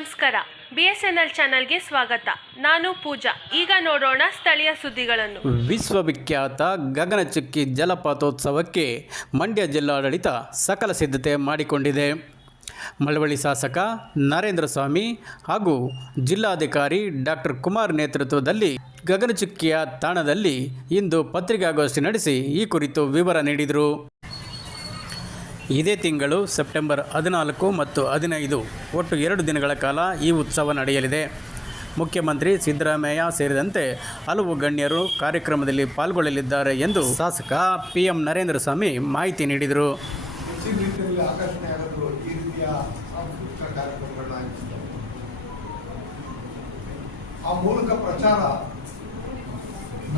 ನಮಸ್ಕಾರ. BSNL ಚಾನೆಲ್ಗೆ ಸ್ವಾಗತ. ನಾನು ಪೂಜಾ. ಈಗ ನೋಡೋಣ ಸ್ಥಳೀಯ ಸುದ್ದಿಗಳನ್ನು. ವಿಶ್ವವಿಖ್ಯಾತ ಗಗನಚುಕ್ಕಿ ಜಲಪಾತೋತ್ಸವಕ್ಕೆ ಮಂಡ್ಯ ಜಿಲ್ಲಾಡಳಿತ ಸಕಲ ಸಿದ್ಧತೆ ಮಾಡಿಕೊಂಡಿದೆ. ಮಳವಳ್ಳಿ ಶಾಸಕ ನರೇಂದ್ರ ಸ್ವಾಮಿ ಹಾಗೂ ಜಿಲ್ಲಾಧಿಕಾರಿ ಡಾಕ್ಟರ್ ಕುಮಾರ್ ನೇತೃತ್ವದಲ್ಲಿ ಗಗನಚುಕ್ಕಿಯ ತಾಣದಲ್ಲಿ ಇಂದು ಪತ್ರಿಕಾಗೋಷ್ಠಿ ನಡೆಸಿ ಈ ಕುರಿತು ವಿವರ ನೀಡಿದರು. ಇದೇ ತಿಂಗಳು ಸೆಪ್ಟೆಂಬರ್ 14 ಮತ್ತು 15 ಒಟ್ಟು 2 ದಿನಗಳ ಕಾಲ ಈ ಉತ್ಸವ ನಡೆಯಲಿದೆ. ಮುಖ್ಯಮಂತ್ರಿ ಸಿದ್ದರಾಮಯ್ಯ ಸೇರಿದಂತೆ ಹಲವು ಗಣ್ಯರು ಕಾರ್ಯಕ್ರಮದಲ್ಲಿ ಪಾಲ್ಗೊಳ್ಳಲಿದ್ದಾರೆ ಎಂದು ಶಾಸಕ PM ನರೇಂದ್ರ ಸ್ವಾಮಿ ಮಾಹಿತಿ ನೀಡಿದರು. ಆ ಮೂಲಕ ಪ್ರಚಾರ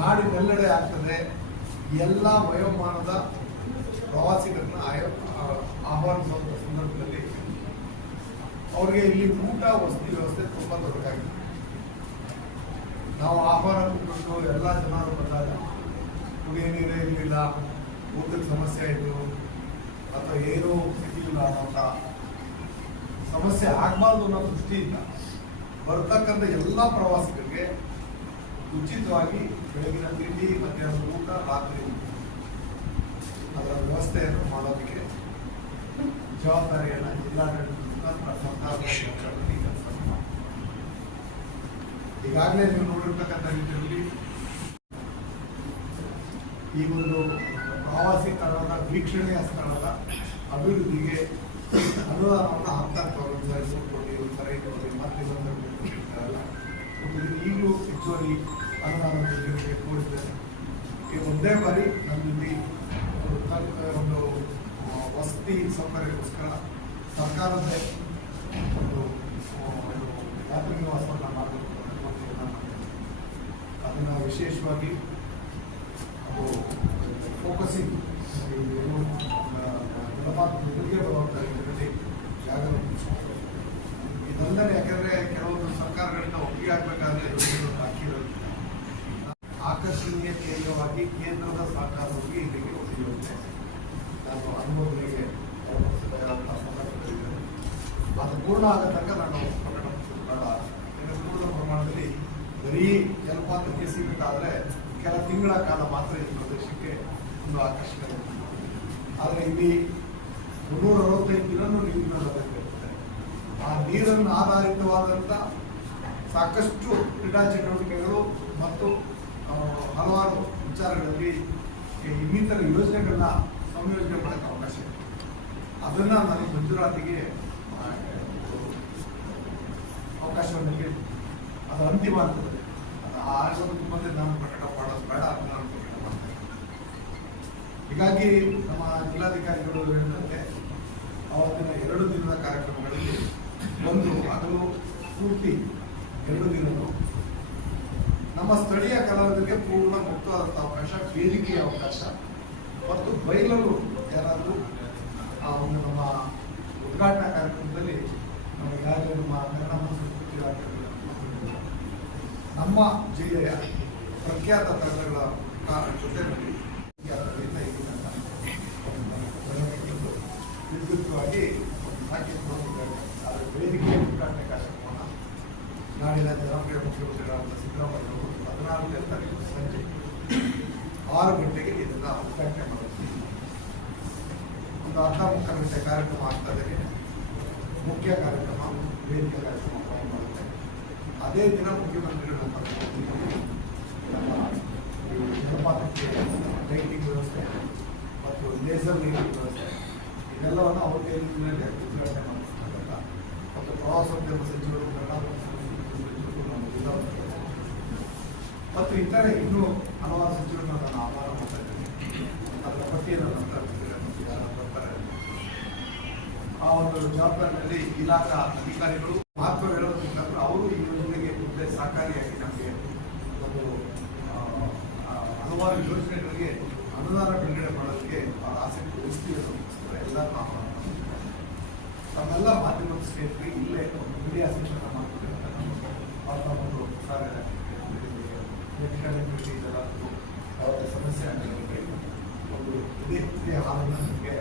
ನಾಡಿನೆಲ್ಲೆಡೆ ಆಗ್ತದೆ. ಎಲ್ಲ ವಯೋಮಾನದ ಪ್ರವಾಸಿಗರನ್ನ ಆಹ್ವಾನಿಸುವಂಥ ಸಂದರ್ಭದಲ್ಲಿ ಅವರಿಗೆ ಇಲ್ಲಿ ಊಟ ವಸತಿ ವ್ಯವಸ್ಥೆ ತುಂಬ ದೊಡ್ಡದಾಗಿದೆ. ನಾವು ಆಹ್ವಾನ ಕೊಟ್ಟು ಎಲ್ಲ ಜನರು ಬಂದಾಗ ಕುಡಿಯ ನೀರೇ ಇರಲಿಲ್ಲ, ಊಟದ ಸಮಸ್ಯೆ ಆಯಿತು ಅಥವಾ ಏನೂ ಸಿಗಲಿಲ್ಲ ಅನ್ನೋಂಥ ಸಮಸ್ಯೆ ಆಗಬಾರ್ದು ಅನ್ನೋ ದೃಷ್ಟಿಯಿಂದ ಬರ್ತಕ್ಕಂಥ ಎಲ್ಲ ಪ್ರವಾಸಿಗರಿಗೆ ಉಚಿತವಾಗಿ ಬೆಳಗಿನ ತಿಂಡಿ, ಮಧ್ಯಾಹ್ನದ ಊಟ, ರಾತ್ರಿ ಅದರ ವ್ಯವಸ್ಥೆಯನ್ನು ಮಾಡೋದಕ್ಕೆ ಜವಾಬ್ದಾರಿಯನ್ನು ಜಿಲ್ಲಾಡಳಿತ ಈಗಾಗಲೇ ನೀವು ನೋಡಿರ್ತಕ್ಕಂಥ ರೀತಿಯಲ್ಲಿ ಈ ಒಂದು ಪ್ರವಾಸಿ ಸ್ಥಳದ ವೀಕ್ಷಣೆಯ ಸ್ಥಳದ ಅಭಿವೃದ್ಧಿಗೆ ಅನುದಾನವನ್ನು ಹಾಕ್ತಾ ಒಂದ್ಸರಿ ಮತ್ತೆ ಈಗಲೂ ಹೆಚ್ಚುವರಿ ಅನುದಾನ ಕೋರಿದ್ದಾರೆ. ಈ ಒಂದೇ ಬಾರಿ ನಮ್ಮಲ್ಲಿ ಒಂದು ವಸತಿ ಸೌಕರ್ಯಕ್ಕೋಸ್ಕರ ಸರ್ಕಾರದೇ ಒಂದು ಯಾತ್ರಿ ನಿವಾಸವನ್ನು ಮಾಡಬೇಕು ಅದನ್ನು ವಿಶೇಷವಾಗಿ ಅದು ಫೋಕಸಿಂಗ್ ಏನು ಜಲಪಾತ ನಿಧಿಗೆ ಬರುವಂಥ ಇದರಲ್ಲಿ ಜಾಗ ಇದಲ್ಲದೆ ಯಾಕಂದರೆ ಕೆಲವೊಂದು ಸರ್ಕಾರಗಳಿಂದ ಒಪ್ಪಿಗೆ ಆಗಬೇಕಾದ್ರೆ ಹಾಕಿರೋದು ಆಕರ್ಷಣೀಯ ಕೇಂದ್ರವಾಗಿ ಕೇಂದ್ರದ ಸರ್ಕಾರವಾಗಿ ಇಲ್ಲಿಗೆ ಒಪ್ಪಿರುತ್ತೆ. ನಾನು ಅನುಭವಗಳಿಗೆ ಅದು ಪೂರ್ಣ ಆದ ತನಕ ನಾನು ಪೂರ್ಣ ಪ್ರಮಾಣದಲ್ಲಿ ಬರೀ ಜಲಪಾತಕ್ಕೆ ಸೀಮಿತ ಆದರೆ ಕೆಲ ತಿಂಗಳ ಕಾಲ ಮಾತ್ರ ಈ ಪ್ರದೇಶಕ್ಕೆ ಒಂದು ಆಕರ್ಷಣೆ ಇರುತ್ತೆ. ಆದರೆ ಇಲ್ಲಿ 365 ದಿನವೂ ನೀರಿನ ಲಭ್ಯತೆ ಇರುತ್ತೆ. ಆ ನೀರನ್ನು ಆಧಾರಿತವಾದಂಥ ಸಾಕಷ್ಟು ಕ್ರೀಡಾ ಚಟುವಟಿಕೆಗಳು ಮತ್ತು ಹಲವಾರು ವಿಚಾರಗಳಲ್ಲಿ ಇನ್ನಿತರ ಯೋಜನೆಗಳನ್ನ ಸಂಯೋಜನೆ ಮಾಡೋಕ್ಕೆ ಅವಕಾಶ ಇದೆ. ಅದನ್ನು ನಾನು ಮಂಜೂರಾತಿಗೆ ಅವಕಾಶವನ್ನು ಕೇಳಿ ಅದು ಅಂತಿಮ ಆಗ್ತದೆ. ಅದು ಆಗೋದಕ್ಕೆ ಮುಂದೆ ನಾನು ಪ್ರಕಟ ಮಾಡೋದು ಬೇಡ ಅಂತ ನಾನು ಪ್ರಕಟ ಮಾಡ್ತೇನೆ. ಹೀಗಾಗಿ ನಮ್ಮ ಜಿಲ್ಲಾಧಿಕಾರಿಗಳು ಹೇಳಿದಂತೆ ಅವತ್ತಿನ 2 ದಿನದ ಕಾರ್ಯಕ್ರಮಗಳಲ್ಲಿ ಒಂದು ಹಗಲು ಪೂರ್ತಿ 2 ದಿನಗಳು ನಮ್ಮ ಸ್ಥಳೀಯ ಕಲಾವಿದರಿಗೆ ಪೂರ್ಣ ಮುಕ್ತವಾದಂಥ ಅವಕಾಶ, ವೇದಿಕೆಯ ಅವಕಾಶ ಮತ್ತು ಬಯಲಲ್ಲೂ ಯಾರಾದರೂ ಆ ಒಂದು ನಮ್ಮ ಉದ್ಘಾಟನಾ ಕಾರ್ಯಕ್ರಮದಲ್ಲಿ ನಮಗಾಗಲೇ ನಮ್ಮ ಕನ್ನಡ ಮತ್ತು ಸಂಸ್ಕೃತಿ ಇಲಾಖೆ ನಮ್ಮ ಜಿಲ್ಲೆಯ ಪ್ರಖ್ಯಾತ ತಂಡಗಳ ಜೊತೆಯಲ್ಲಿ ವಿದ್ಯುಕ್ತವಾಗಿ ಹಾಕಿಕೊಂಡಿದ್ದಾರೆ. ಆದರೆ ವೇದಿಕೆಯ ಉದ್ಘಾಟನೆ ಕಾರ್ಯಕ್ರಮವನ್ನು ನಾಡಿನ ಜನಪ್ರಿಯ ಮುಖ್ಯಮಂತ್ರಿಗಳಾದ ಸಿದ್ದರಾಮಯ್ಯ ಅವರು 14ನೇ ತಾರೀಕು ಸಂಜೆ 6 ಗಂಟೆಗೆ ಇದನ್ನು ಉದ್ಘಾಟನೆ ಮಾಡುತ್ತೀವಿ. ಒಂದು ಅರ್ಧ ಮುಕ್ಕಾಲು ಗಂಟೆ ಕಾರ್ಯಕ್ರಮ ಆಗ್ತದೆ. ಮುಖ್ಯ ಕಾರ್ಯಕ್ರಮ ವೇದಿಕೆ ಕಾರ್ಯಕ್ರಮ ಮಾಡುತ್ತೆ. ಅದೇ ದಿನ ಮುಖ್ಯಮಂತ್ರಿಗಳ ಜಲಪಾತಕ್ಕೆ ಲೈಟಿಂಗ್ ವ್ಯವಸ್ಥೆ ಮತ್ತು ಲೇಸರ್ ಲೈಟಿಂಗ್ ವ್ಯವಸ್ಥೆ ಇದೆಲ್ಲವನ್ನು ಅವ್ರಿಗೆ ಉದ್ಘಾಟನೆ ಮಾಡಿರ್ತಕ್ಕಂಥ ಮತ್ತು ಪ್ರವಾಸೋದ್ಯಮ ಸಚಿವರು ಮತ್ತು ಇತರೆ ಇನ್ನೂ ಹಲವಾರು ಸಚಿವರನ್ನು ನಾನು ಆಹ್ವಾನ ಮಾಡ್ತಾ ಇದ್ದೇನೆ. ಅದರ ಪಟ್ಟಿಯನ್ನು ನಂತರ ಬರ್ತಾರೆ. ಆ ಒಂದು ಜವಾಬ್ದಾರಿಯಲ್ಲಿ ಇಲಾಖಾ ಅಧಿಕಾರಿಗಳು ಮಹತ್ವ ಹೇಳೋದಕ್ಕಾದ್ರೂ ಅವರು ಈ ಯೋಜನೆಗೆ ಮುಂದೆ ಸಹಕಾರಿಯಾಗಿ ನಮಗೆ ಒಂದು ಹಲವಾರು ಯೋಜನೆಗಳಿಗೆ ಅನುದಾನ ಬಿಡುಗಡೆ ಮಾಡೋದಕ್ಕೆ ಅವರ ಆಸಕ್ತಿ ವಹಿಸ್ತೀವಿ ಅನ್ನೋದಕ್ಕೋಸ್ಕರ ಎಲ್ಲರನ್ನೂ ಆಹ್ವಾನ ಮಾಡ್ತಾರೆ. ತಮ್ಮೆಲ್ಲ ಮಾಧ್ಯಮದ ಸ್ನೇಹಿತರಿಗೆ ಇಲ್ಲೇ ಒಂದು ಮೀಡಿಯಾ ಸೆಷನ್ ಮಾಡ್ತಿರ್ತಾರೆ. ಅವ್ರ ಒಂದು ಅವರ ಸಮಸ್ಯೆ ಆಗಿರೋದಕ್ಕೆ ಒಂದು ಇದೇ ಹಾಲನ್ನು ನಮಗೆ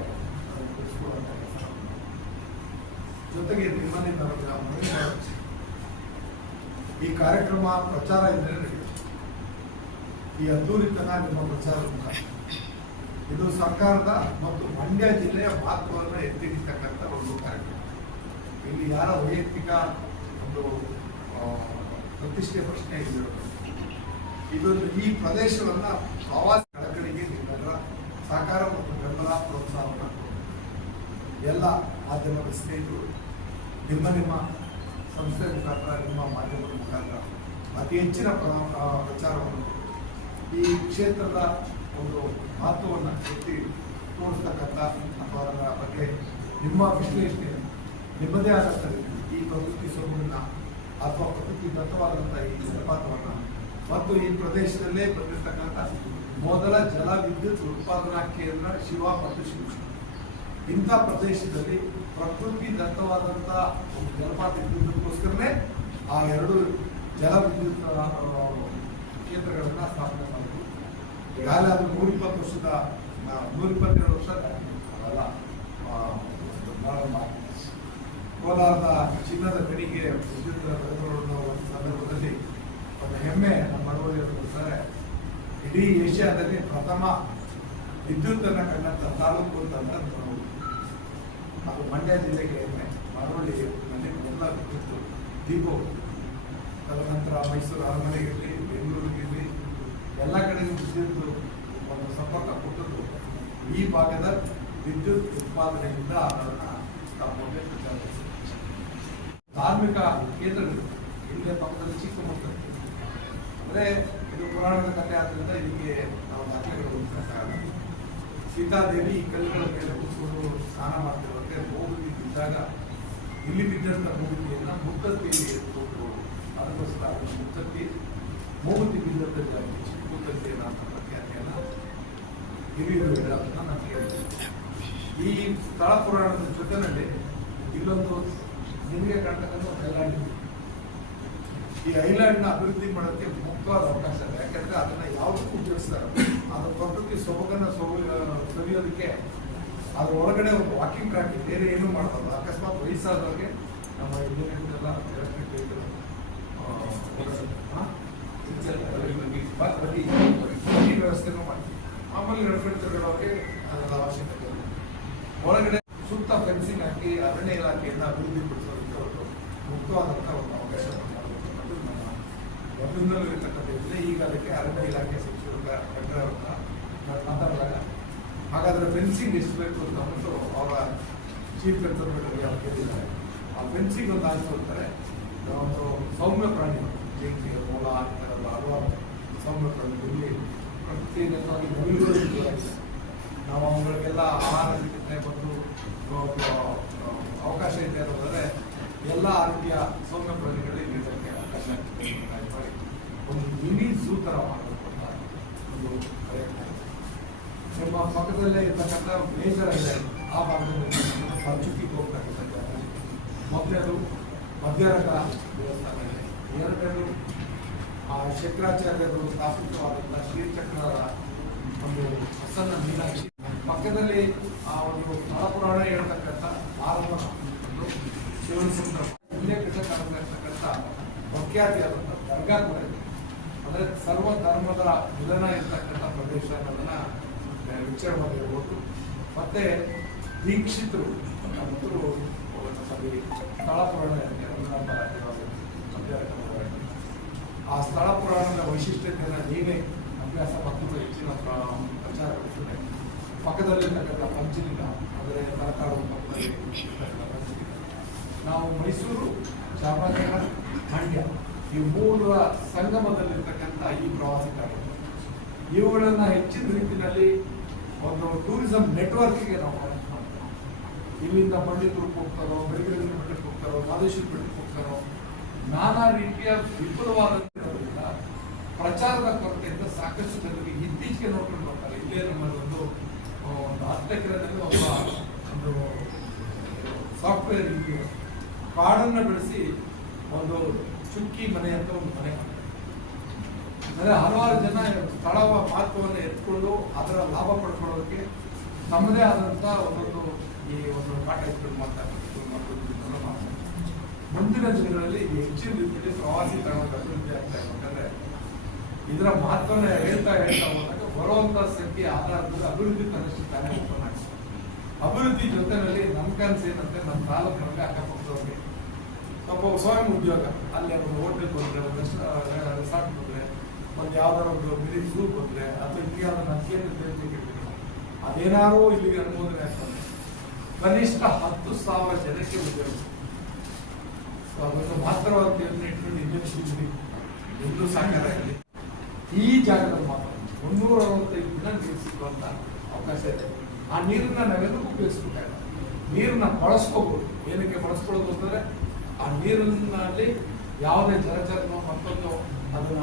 ತಿಳಿಸ್ಕೊಡುವಂಥ ಕೆಲಸ. ಜೊತೆಗೆ ನಿರ್ಮಾಣ ಈ ಕಾರ್ಯಕ್ರಮ ಪ್ರಚಾರ ಇದ್ದರೆ ನಡೆಯುತ್ತೆ. ಈ ಅದ್ದೂರಿತನ ನಿಮ್ಮ ಪ್ರಚಾರದಿಂದ ಇದು ಸರ್ಕಾರದ ಮತ್ತು ಮಂಡ್ಯ ಜಿಲ್ಲೆಯ ಮಹತ್ವವನ್ನು ಎತ್ತಿ ಹಿಡಿತಕ್ಕಂಥ ಒಂದು ಕಾರ್ಯಕ್ರಮ. ಇಲ್ಲಿ ಯಾರ ವೈಯಕ್ತಿಕ ಒಂದು ಪ್ರತಿಷ್ಠೆ ಪ್ರಶ್ನೆ ಇದಿರೋದು. ಇದೊಂದು ಈ ಪ್ರದೇಶವನ್ನ ಪ್ರವಾಸಿ ಕಳಕಳಿಗೆ ನಿಮ್ಮೆಲ್ಲರ ಸಹಕಾರ ಮತ್ತು ಬೆಂಬಲ ಪ್ರೋತ್ಸಾಹವನ್ನು ಎಲ್ಲ ಮಾಧ್ಯಮದ ಸ್ನೇಹಿತರು ನಿಮ್ಮ ಸಂಸ್ಥೆ ಮುಖಾಂತರ ನಿಮ್ಮ ಮಾಧ್ಯಮದ ಮುಖಾಂತರ ಅತಿ ಹೆಚ್ಚಿನ ಪ್ರಚಾರವನ್ನು ಈ ಕ್ಷೇತ್ರದ ಒಂದು ಮಹತ್ವವನ್ನು ಎತ್ತಿ ತೋರಿಸ್ತಕ್ಕಂಥ ಅಥವಾ ಅದರ ಬಗ್ಗೆ ನಿಮ್ಮ ವಿಶ್ಲೇಷಣೆ ನಿಮ್ಮದೇ ಆದಂಥ ಈ ಪ್ರಕೃತಿ ಸೊಬಗನ್ನ ಅಥವಾ ಪ್ರಕೃತಿ ದತ್ತವಾದಂಥ ಈ ಜಲಪಾತವನ್ನು ಮತ್ತು ಈ ಪ್ರದೇಶದಲ್ಲೇ ಬಂದಿರತಕ್ಕಂಥ ಮೊದಲ ಜಲ ವಿದ್ಯುತ್ ಉತ್ಪಾದನಾ ಕೇಂದ್ರ ಶಿವ ಮತ್ತು ಶಿವಶಿ ಇಂಥ ಪ್ರದೇಶದಲ್ಲಿ ಪ್ರಕೃತಿ ದತ್ತವಾದಂಥ ಒಂದು ಜಲಪಾತ ಇದ್ದುದಕ್ಕೋಸ್ಕರನೇ ಆ ಎರಡು ಜಲ ವಿದ್ಯುತ್ ಕೇಂದ್ರಗಳನ್ನು ಸ್ಥಾಪನೆ ಮಾಡಿದ್ರು. ಈಗಾಗಲೇ ಅದು 122 ವರ್ಷ ಅಲ್ಲ ಕೋಲಾರದ ಚಿನ್ನದ ಗಣಿಗೆ ವಿದ್ಯುತ್ ತೆಗೆದುಕೊಳ್ಳುವ ಒಂದು ಸಂದರ್ಭದಲ್ಲಿ ಒಂದು ಹೆಮ್ಮೆ ನಮ್ಮ ಮಳವಳ್ಳಿಯವರು ಕೊಡ್ತಾರೆ. ಇಡೀ ಏಷ್ಯಾದಲ್ಲಿ ಪ್ರಥಮ ವಿದ್ಯುತ್ ಅನ್ನು ಕಂಡಂತ ತಾಲೂಕು ಅಂತಂದ್ರೆ ಅದು ಮಂಡ್ಯ ಜಿಲ್ಲೆಗೆ ಹೆಮ್ಮೆ. ಮಳವಳ್ಳಿಯಲ್ಲಿ ಮೊದಲ ವಿದ್ಯುತ್ ದೀಪೋ ತದನಂತರ ಮೈಸೂರು ಅರಮನೆಗಿರಲಿ ಬೆಂಗಳೂರಿಗಿರಲಿ ಎಲ್ಲ ಕಡೆಗೂ ವಿದ್ಯುತ್ ಒಂದು ಸಂಪರ್ಕ ಕೊಟ್ಟದ್ದು ಈ ಭಾಗದ ವಿದ್ಯುತ್ ಉತ್ಪಾದನೆಯಿಂದ ಅದನ್ನು ಸ್ಥಾಪನೆ ಧಾರ್ಮಿಕ ಕೇಂದ್ರಗಳು ಇಲ್ಲೇ ಪಕ್ಕದಲ್ಲಿ ಚಿಕ್ಕಮಗಳೂರು ಅಂದರೆ ಇದು ಪುರಾಣದ ಕಥೆ ಆದ್ದರಿಂದ ಇದಕ್ಕೆ ನಾವು ದಾಖಲೆಗಳು ಹೊಂದಕ್ಕಾಗಲ್ಲ. ಸೀತಾದೇವಿ ಈ ಕಲ್ಲುಗಳ ಮೇಲೆ ಕೂತ್ಕೊಂಡು ಸ್ನಾನ ಮಾಡ್ತಿರುವಂತೆ ಮೂಗುತಿ ಬಿದ್ದಾಗ ಇಲ್ಲಿ ಬಿದ್ದಂಥ ಮೂಗುತಿಯನ್ನು ಮುತ್ತತ್ತಿಯಲ್ಲಿ ಎತ್ಕೊಂಡು ಅದಕ್ಕೋಸ್ಕರ ಮುತ್ತತ್ತಿ ಮೂಗುತಿ ಬಿದ್ದಂಥ ಚಿಕ್ಕ ಮುತ್ತತ್ತಿಯನ್ನು ಅಂತ ಖ್ಯಾತಿಯನ್ನು ಹಿರಿಯರು ಹೇಳೋದನ್ನು ನಾನು ಕೇಳಿದೆ. ಈ ಸ್ಥಳ ಪುರಾಣದ ಜೊತೆಯಲ್ಲಿ ಇಲ್ಲೊಂದು ನಿಮಗೆ ಕಾಣ್ತಕ್ಕಂಥ ಒಂದು ಐಲ್ಯಾಂಡ್ ಇದೆ. ಈ ಐಲ್ಯಾಂಡ್ನ ಅಭಿವೃದ್ಧಿ ಮಾಡೋಕ್ಕೆ ಮುಖ್ಯವಾದ ಅವಕಾಶ ಇದೆ. ಯಾಕೆಂದ್ರೆ ಅದನ್ನ ಯಾವುದಕ್ಕೂ ಉಪಯೋಗಿಸ್ತಾರೆ. ಅದು ಪ್ರಕೃತಿ ಸೊಬಗನ್ನು ಸವಿಯೋದಕ್ಕೆ ಅದ್ರ ಒಳಗಡೆ ಒಂದು ವಾಕಿಂಗ್ ಟ್ರ್ಯಾಕ್ ಬೇರೆ ಏನೂ ಮಾಡಬಾರ್ದು. ಅಕಸ್ಮಾತ್ ವಯಸ್ಸಾದವ್ರಿಗೆ ನಮ್ಮ ಇಂಜಿನಿಯರ್ಗೆಲ್ಲ ಎಲೆಕ್ಟ್ರಿಕ್ ವೆಹಿಕಲ್ ವ್ಯವಸ್ಥೆನೂ ಮಾಡ್ತೀವಿ. ಮಾಮೂಲಿ ನಡ್ಕೊಳ್ತಿರೋರಿಗೆ ಅದರ ಅವಶ್ಯಕತೆ ಇದೆ. ಒಳಗಡೆ ಸುತ್ತ ಫೆನ್ಸಿಂಗ್ ಹಾಕಿ ಅರಣ್ಯ ಇಲಾಖೆಯಿಂದ ಅಭಿವೃದ್ಧಿ ಪಡಿಸೋದಕ್ಕೆ ಒಂದು ಮುಕ್ತವಾದಂಥ ಒಂದು ಅವಕಾಶ ಮಾಡಬೇಕು ನಮ್ಮ ಮೊದಲಿನಲ್ಲೂ ಇರ್ತಕ್ಕಂಥ. ಈಗ ಅದಕ್ಕೆ ಅರಣ್ಯ ಇಲಾಖೆ ಸಚಿವರು ಮಾತಾಡಿದಾಗ ಹಾಗಾದ್ರೆ ಫೆನ್ಸಿಂಗ್ ಎಷ್ಟು ಬೇಕು ಅಂತ ಅಂದ್ಬಿಟ್ಟು ಅವರ ಚೀಫ್ ಕನ್ಸರ್ವೇಟರ್ಗೆ ಅವ್ರು ಕೇಳಿದ್ದಾರೆ. ಆ ಫೆನ್ಸಿಂಗ್ ಒಂದು ಹಾಕಿರ್ತಾರೆ. ಒಂದು ಸೌಮ್ಯ ಪ್ರಾಣಿಗಳು ಜಿಂಕೆ ಮೊಲ ಈ ಥರದ ಹಲವಾರು ಸೌಮ್ಯ ಪ್ರಾಣಿಗಳಲ್ಲಿ ಪ್ರಕೃತಿದತ್ತವಾಗಿ ನವಿಲುಗಳು ನಾವು ಅವುಗಳಿಗೆಲ್ಲ ಆಹಾರ ಸಿಗುತ್ತೆ ಮತ್ತು ಅವಕಾಶ ಇದೆ ಅನ್ನೋದಾದ್ರೆ ಎಲ್ಲ ಆರೋಗ್ಯ ಸೌಮ್ಯ ಪ್ರಾಣಿಗಳಿಗೆ ನೀಡೋಕ್ಕೆ ಅವಕಾಶ ಮಾಡಿ ಒಂದು ಮಿನಿ ಝೂ ಥರ ಮಾಡಬೇಕು ಅಂತ ಒಂದು ಪ್ರಯತ್ನ ಇದೆ. ನಮ್ಮ ಪಕ್ಕದಲ್ಲೇ ಇರ್ತಕ್ಕಂಥ ಮೇಜರ್ ಐಲ್ಯಾಂಡ್ ಆ ಭಾಗದಲ್ಲಿ ಚುಕ್ಕಿಗೆ ಹೋಗ್ತಕ್ಕಂಥ ಮೊದಲನೇದು ಮಧ್ಯರಕ ದೇವಸ್ಥಾನ ಇದೆ. ಎರಡನೇದು ಶಂಕರಾಚಾರ್ಯರು ಸ್ಥಾಪಿತವಾದಂಥ ಶ್ರೀಚಕ್ರರ ಒಂದು ಪ್ರಸನ್ನ ಮೀನಾಕ್ಷಿ ಪಕ್ಕದಲ್ಲಿ ಆ ಒಂದು ಸ್ಥಳ ಪುರಾಣ ಹೇಳ್ತಕ್ಕಂಥ ಆರಂಭ ಶಿವನ ಸುಂದರ ಇಲ್ಲೇ ಕಟ್ಟಕ್ಕಾಗಿರ್ತಕ್ಕಂಥ ಪ್ರಖ್ಯಾತಿಯಾದಂಥ ದರ್ಗಾ ಕೂಡ ಇದೆ. ಅಂದರೆ ಸರ್ವ ಧರ್ಮದ ಮಿಲನ ಇರ್ತಕ್ಕಂಥ ಪ್ರದೇಶ ಅನ್ನೋದನ್ನ ವಿಚಾರವಾಗಿರ್ಬೋದು. ಮತ್ತೆ ದೀಕ್ಷಿತರು ಮತ್ತು ಸ್ಥಳ ಪುರಾಣ ಆ ಸ್ಥಳ ಪುರಾಣದ ವೈಶಿಷ್ಟ್ಯತೆಯನ್ನು ನೀವೇ ಅಭ್ಯಾಸ ಮತ್ತು ಹೆಚ್ಚಿನ ಪ್ರಚಾರ ಪಡಿಸಿದೆ. ಪಕ್ಕದಲ್ಲಿರ್ತಕ್ಕಂಥ ಪಂಚಲಿಂಗ ಅಂದರೆ ತಲಕಾಡು ಪಕ್ಕದಲ್ಲಿ ಪಂಚಲಿಂಗ. ನಾವು ಮೈಸೂರು, ಚಾಮರಾಜನಗರ, ಮಂಡ್ಯ ಈ ಮೂರರ ಸಂಗಮದಲ್ಲಿರ್ತಕ್ಕಂಥ ಈ ಪ್ರವಾಸಿ ಕಾರ್ಯಕ್ರಮ ಇವುಗಳನ್ನು ಹೆಚ್ಚಿನ ರೀತಿಯಲ್ಲಿ ಒಂದು ಟೂರಿಸಂ ನೆಟ್ವರ್ಕ್ಗೆ ನಾವು ಕನೆಕ್ಟ್ ಮಾಡ್ತೇವೆ. ಇಲ್ಲಿಂದ ಬಂಡೀಪುರಕ್ಕೆ ಹೋಗ್ತಾರೋ, ಬೆಳಗಿನ ಬೆಟ್ಟಕ್ಕೆ ಹೋಗ್ತಾರೋ, ಮಾದೇಶ್ವರ ಬೆಟ್ಟಕ್ಕೆ ಹೋಗ್ತಾರೋ, ನಾನಾ ರೀತಿಯ ವಿಪುಲವಾದಂಥ ಪ್ರಚಾರದ ಕೊರತೆಯಿಂದ ಸಾಕಷ್ಟು ಜನರಿಗೆ ಇತ್ತೀಚೆಗೆ ನೋಡ್ಕೊಂಡು ಬರ್ತಾರೆ. ಇಲ್ಲೇ ನಮ್ಮಲ್ಲಿ ಒಂದು 10 ಎಕರೆದಲ್ಲಿ ಒಂದು ಸಾಫ್ಟ್ವೇರ್ ಇಂಜಿನಿಯರ್ ಕಾಡನ್ನು ಬೆಳೆಸಿ ಒಂದು ಚುಕ್ಕಿ ಮನೆ ಅಂತ ಒಂದು ಮನೆ ಮಾಡಿದ್ದಾರೆ. ಅಂದರೆ ಹಲವಾರು ಜನ ಸ್ಥಳ ಮಹತ್ವವನ್ನು ಎತ್ಕೊಂಡು ಅದರ ಲಾಭ ಪಡ್ಕೊಳ್ಳೋದಕ್ಕೆ ತಮ್ಮದೇ ಆದಂಥ ಒಂದೊಂದು ಈ ಒಂದು ಕಾಟೇಜ್ಗಳು ಮಾಡ್ತಾರೆ. ಮುಂದಿನ ದಿನಗಳಲ್ಲಿ ಹೆಚ್ಚಿನ ರೀತಿಯಲ್ಲಿ ಪ್ರವಾಸಿ ತಾಣಗಳ ಅಭಿವೃದ್ಧಿ ಆಗ್ತಾ ಇದೆ. ಇದರ ಮಹತ್ವನ ಹೇಳ್ತಾ ಹೋದಾಗ ಬರುವಂತ ಸಂಖ್ಯೆ ಆಧಾರದ ಅಭಿವೃದ್ಧಿ ತನ್ನಷ್ಟು ತಾನೇ ಓಪನ್ ಆಗ್ತದೆ. ಅಭಿವೃದ್ಧಿ ಜೊತೆಯಲ್ಲಿ ನಮ್ಮ ಕನಸು ಏನಂತೆ ನಮ್ಮ ತಾಲೂಕಿನಲ್ಲಿ ಅಕ್ಕಪಕ್ಕದವ್ರಿಗೆ ಸ್ವಲ್ಪ ಸ್ವಯಂ ಉದ್ಯೋಗ, ಅಲ್ಲಿ ಒಂದು ಹೋಟೆಲ್ ಬಂದ್ರೆ, ಒಂದು ರೆಸಾರ್ಟ್ ಬಂದ್ರೆ, ಒಂದು ಯಾವ್ದಾರ ಒಂದು ಮಿನಿ ಝೂ ಬಂದ್ರೆ, ಅಥವಾ ಇಲ್ಲಿ ಅದನ್ನ ಕೇಂದ್ರ ಅದೇನಾರು ಇಲ್ಲಿಗೆ ಅನುಮೋದನೆ ಆಗ್ತದೆ. ಕನಿಷ್ಠ 10,000 ಜನಕ್ಕೆ ಉದ್ಯೋಗ. ಅದೊಂದು ಮಾತ್ರವಾದ ಯೋಜನೆ ಇಟ್ಕೊಂಡು ಇನ್ನೊಂದು ಒಂದು ಸಾಕಾರ ಇದೆ. ಈ ಜಾಗದಲ್ಲಿ ಮಾತ್ರ 365 ದಿನ ನೀರು ಸಿಗುವಂತ ಅವಕಾಶ ಇದೆ. ಆ ನೀರನ್ನ ನಾವೆಲ್ಲರೂ ಉಪಯೋಗಿಸ್ಬೇಕಾಗ ನೀರನ್ನ ಬಳಸ್ಕೋಬಹುದು. ಏನಕ್ಕೆ ಬಳಸ್ಕೊಳ್ಳೋದು ಅಂತಂದ್ರೆ ಆ ನೀರಿನಲ್ಲಿ ಯಾವುದೇ ಜಲಚರನೋ ಮತ್ತೊಂದು ಅದನ್ನ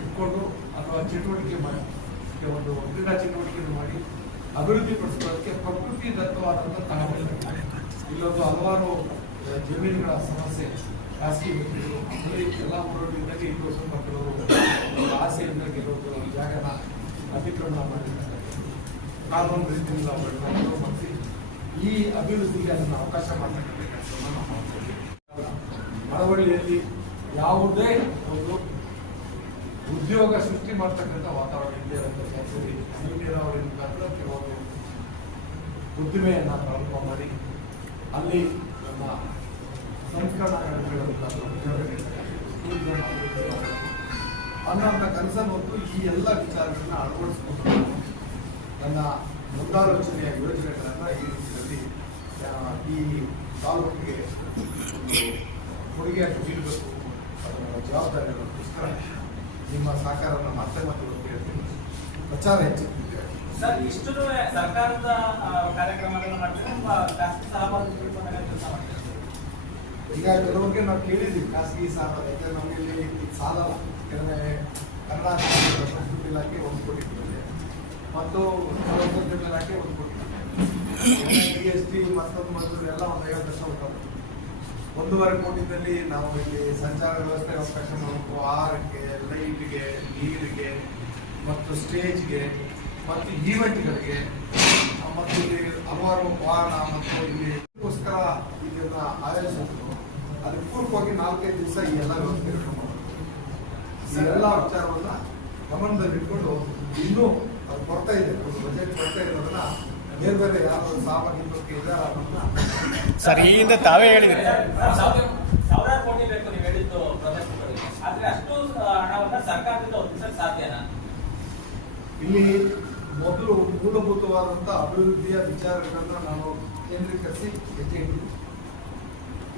ಇಟ್ಕೊಂಡು ಅಥವಾ ಚಟುವಟಿಕೆ ಮಾಡಿ ಒಂದು ಕ್ರೀಡಾ ಚಟುವಟಿಕೆ ಮಾಡಿ ಅಭಿವೃದ್ಧಿ ಪಡಿಸೋದಕ್ಕೆ ಪ್ರಕೃತಿ ದತ್ತವಾದಂಥ ತಾಣಗಳಿವೆ. ಇಲ್ಲೊಂದು ಹಲವಾರು ಜಮೀನುಗಳ ಸಮಸ್ಯೆ, ಖಾಸಗಿ ವ್ಯಕ್ತಿಗಳು ಎಲ್ಲ ಊರಲ್ಲಿದ್ದಾಗ ಇದು ಸ್ವಲ್ಪ ಕೆಲವರು ಆಸೆಯಿಂದ ಕೆಲವರು ಜಾಗನ ಅತಿಕ್ರಮಣ ಮಾಡಿದ್ದಾರೆ. ಕಾನೂನು ರೀತಿಯಿಂದ ಮಾಡಿಸಿ ಈ ಅಭಿವೃದ್ಧಿಗೆ ಅದನ್ನು ಅವಕಾಶ ಮಾಡತಕ್ಕಂಥ ಕೆಲಸವನ್ನು ನಾವು ಮಾಡ್ತೀವಿ. ಮಳವಳ್ಳಿಯಲ್ಲಿ ಯಾವುದೇ ಒಂದು ಉದ್ಯೋಗ ಸೃಷ್ಟಿ ಮಾಡ್ತಕ್ಕಂಥ ವಾತಾವರಣ ಇದೆ ಅಂತ ಕೆಲಸದಲ್ಲಿ ಹನಿ ನೀರಾವರಿ ಮುಖಾಂತರ ಕೆಲವೊಂದು ಉದ್ದಿಮೆಯನ್ನ ಪ್ರಾರಂಭ ಮಾಡಿ ಅಲ್ಲಿ ನಮ್ಮ ಸಂಸ್ಕರಣಾಗಾರಗಳ ಮುಖಾಂತರ ಅನ್ನೋಂಥ ಕನಸನ್ನು ಹೊತ್ತು ಈ ಎಲ್ಲ ವಿಚಾರಗಳನ್ನ ಅಳವಡಿಸಿಕೊಂಡು ನನ್ನ ಮುಂದಾಲೋಚನೆಯ ಯೋಜನೆಗಳನ್ನ ಈ ರೀತಿಯಲ್ಲಿ ಈ ತಾಲೂಕಿಗೆ ಕೊಡುಗೆಯಾಗಿ ನೀಡಬೇಕು ಅದರ ಜವಾಬ್ದಾರಿಗೋಸ್ಕರ ನಿಮ್ಮ ಸಹಕಾರವನ್ನು ಮತ್ತೆ ಹೇಳ್ತೀನಿ. ಪ್ರಚಾರ ಹೆಚ್ಚುತ್ತಿದೆ ಸರ್. ಇಷ್ಟು ಸರ್ಕಾರದ ಕಾರ್ಯಕ್ರಮಗಳನ್ನು ಮಾಡ್ತೀವಿ, ಖಾಸಗಿ ಸಹಭಾಗಿತ್ವ ಕೆಲಸ ಮಾಡ್ತೀವಿ. ಈಗ ಕೆಲವರಿಗೆ ನಾವು ಕೇಳಿದ್ದೀವಿ ಖಾಸಗಿ ಸಹಭಾಗಿ, ಯಾಕಂದ್ರೆ ನಮಗೆ ಸಾಲ ಕೆಲವೇ ಕನ್ನಡ ಸಂಸ್ಕೃತಿ ಇಲಾಖೆ 1 ಕೋಟಿ ಕೊಟ್ಟಿದೆ ಮತ್ತು ಸಂಸ್ಕೃತಿ ಇಲಾಖೆ 1 ಕೋಟಿ, GST ಮತ್ತೊಂದು ಮತ್ತೊಂದು ಎಲ್ಲ ಒಂದು 50 ಲಕ್ಷ ಹೋಗ್ತದೆ. 1.5 ಕೋಟಿದಲ್ಲಿ ನಾವು ಇಲ್ಲಿ ಸಂಚಾರ ವ್ಯವಸ್ಥೆ ಅವಕಾಶ ಮಾಡಬೇಕು, ಆಹಾರಕ್ಕೆ, ಲೈಟ್ಗೆ, ನೀರಿಗೆ ಮತ್ತು ಸ್ಟೇಜ್ಗೆ ಮತ್ತು ಈವೆಂಟ್ಗಳಿಗೆ ಮತ್ತು ಇಲ್ಲಿ ಹಲವಾರು ವಾಹನ ಮತ್ತು ಇಲ್ಲಿಗೋಸ್ಕರ ಇದನ್ನ ಆಯೋಜಿಸಿದ್ರು. ಅದಕ್ಕೆ ಪೂರ್ವಕವಾಗಿ 4-5 ದಿವಸ ಈ ಎಲ್ಲ ವ್ಯವಸ್ಥೆಗಳನ್ನು ಮಾಡೋದು. ಈ ಎಲ್ಲ ವಿಚಾರವನ್ನ ಗಮನದಲ್ಲಿಟ್ಕೊಂಡು ಇನ್ನೂ ಅದು ಬರ್ತಾ ಇದೆ, ಒಂದು ಬಜೆಟ್ ಬರ್ತಾ ಇರೋದನ್ನ ಬೇರೆ ಬೇರೆ ಯಾರು ಸಹಭಾಗಿತ್ವಕ್ಕೆ ಇದ್ದಾರೆ ಅದನ್ನ ಸರ್ ಈ ಹಿಂದೆ ತಾವೇ ಹೇಳಿದ್ರಿ ಸಾವಿರಾರು ಕೋಟಿ ಬೇಕು ನೀವು ಹೇಳಿದ್ದು ಪ್ರದೇಶಗಳಿಗೆ, ಆದ್ರೆ ಅಷ್ಟು ಹಣವನ್ನ ಸರ್ಕಾರದಿಂದ ಒದಗಿಸಲು ಸಾಧ್ಯನಾ? ಇಲ್ಲಿ ಮೊದಲು ಮೂಲಭೂತವಾದಂಥ ಅಭಿವೃದ್ಧಿಯ ವಿಚಾರಗಳನ್ನ ನಾವು ಕೇಂದ್ರೀಕರಿಸಿ ಹೆಜ್ಜೆ ಇಟ್ಟಿದ್ದೀವಿ.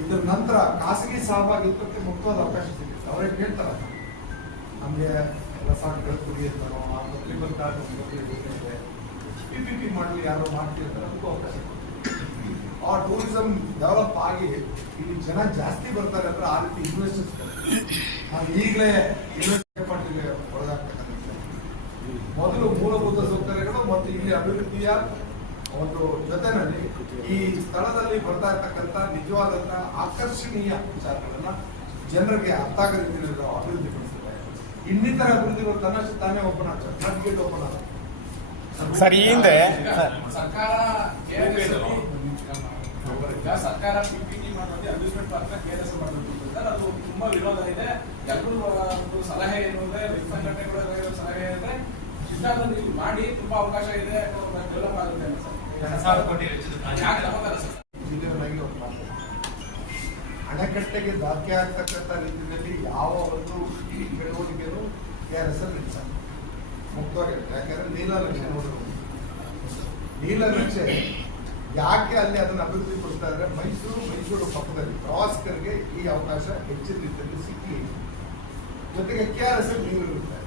ಇದರ ನಂತರ ಖಾಸಗಿ ಸಹಭಾಗಿತ್ವಕ್ಕೆ ಮುಕ್ತವಾದ ಅವಕಾಶ ಸಿಗುತ್ತೆ. ಅವರೇ ಕೇಳ್ತಾರ ನಮಗೆ ರೆಸಾರ್ಟ್ಗಳು ಕುಡಿಯುತ್ತಾರೋ ಟ್ರಿಬಲ್ ಕಾರ್ಡ್ ಇದೆ, PPP ಮಾಡಲಿ ಯಾರು ಮಾಡ್ತಿರ್ತಾರೆ ಅದಕ್ಕೂ ಅವಕಾಶ ಕೊಡ್ತೀವಿ. ಆ ಟೂರಿಸಂ ಡೆವಲಪ್ ಆಗಿ ಇಲ್ಲಿ ಜನ ಜಾಸ್ತಿ ಬರ್ತಾರೆ ಅಂದ್ರೆ ಆ ರೀತಿ ಇನ್ವೆಸ್ಟರ್ಸ್ ನಾವು ಈಗಲೇ ಇನ್ವೆಸ್ಟ್ಮೆಂಟ್ಗೆ ಒಳಗಾಗ್ತಕ್ಕಂಥ ಮೊದಲು ಮೂಲಭೂತ ಸೌಕರ್ಯಗಳು ಮತ್ತು ಇಲ್ಲಿ ಅಭಿವೃದ್ಧಿಯ ಒಂದು ಜೊತೆನಲ್ಲಿ ಈ ಸ್ಥಳದಲ್ಲಿ ಬರ್ತಾ ಇರ್ತಕ್ಕಂಥ ನಿಜವಾದಂತ ಆಕರ್ಷಣೀಯ ವಿಚಾರಗಳನ್ನ ಜನರಿಗೆ ಅರ್ಥ ಆಗೋ ರೀತಿಯಲ್ಲಿ ನಾವು ಅಭಿವೃದ್ಧಿ ಪಡಿಸಿದ್ದಾರೆ. ಇನ್ನಿತರ ಅಭಿವೃದ್ಧಿಗಳು ತನ್ನಷ್ಟು ತಾನೇ ಓಪನ್ ಆಗ್ತದೆ, ನಟ್ಗೇಟ್ ಓಪನ್ ಆಗುತ್ತೆ. ಸರ್ ಈ ಹಿಂದೆ ಸರ್ಕಾರ PPP ಮಾಡುತ್ತೆ, ಅಮ್ಯೂಸ್ಮೆಂಟ್ ಪಾರ್ಕ್ KRS ಮಾಡಬೇಕು ಅಂತ ಅದು ತುಂಬಾ ವಿರೋಧ ಇದೆ. ಎಲ್ಲರೂ ಒಂದು ಸಲಹೆ ಏನು ಅಂದ್ರೆ ಸಂಘಟನೆಗಳ ಸಲಹೆ ಅಂದ್ರೆ ಇಷ್ಟಾದ್ರೂ ಇದು ಮಾಡಿ ತುಂಬಾ ಅವಕಾಶ ಇದೆ, ಡೆವಲಪ್ ಆಗುತ್ತೆ ಅಂತ ಅಣೆಕಟ್ಟೆಗೆ ಧಕ್ಕೆ ಆಗ್ತಕ್ಕಂಥ ರೀತಿಯಲ್ಲಿ ಯಾವ ಒಂದು ಬೆಳವಣಿಗೆನೂ KRS ನಡೆಸ ಮುಕ್ತವಾಗಿರುತ್ತೆ. ಯಾಕಂದ್ರೆ ನೀಲನಕ್ಷೆ ನೋಡಿದ್ರು, ನೀಲನಕ್ಷೆ ಯಾಕೆ ಅಲ್ಲಿ ಅದನ್ನು ಅಭಿವೃದ್ಧಿ ಪಡಿಸ್ತಾ ಇದ್ರೆ ಮೈಸೂರು ಪಕ್ಕದಲ್ಲಿ ಪ್ರವಾಸಿಗರಿಗೆ ಈ ಅವಕಾಶ ಹೆಚ್ಚಿನ ರೀತಿಯಲ್ಲಿ ಸಿಕ್ಕಲಿ, ಜೊತೆಗೆ KRS ನೀರು ಇರುತ್ತೆ.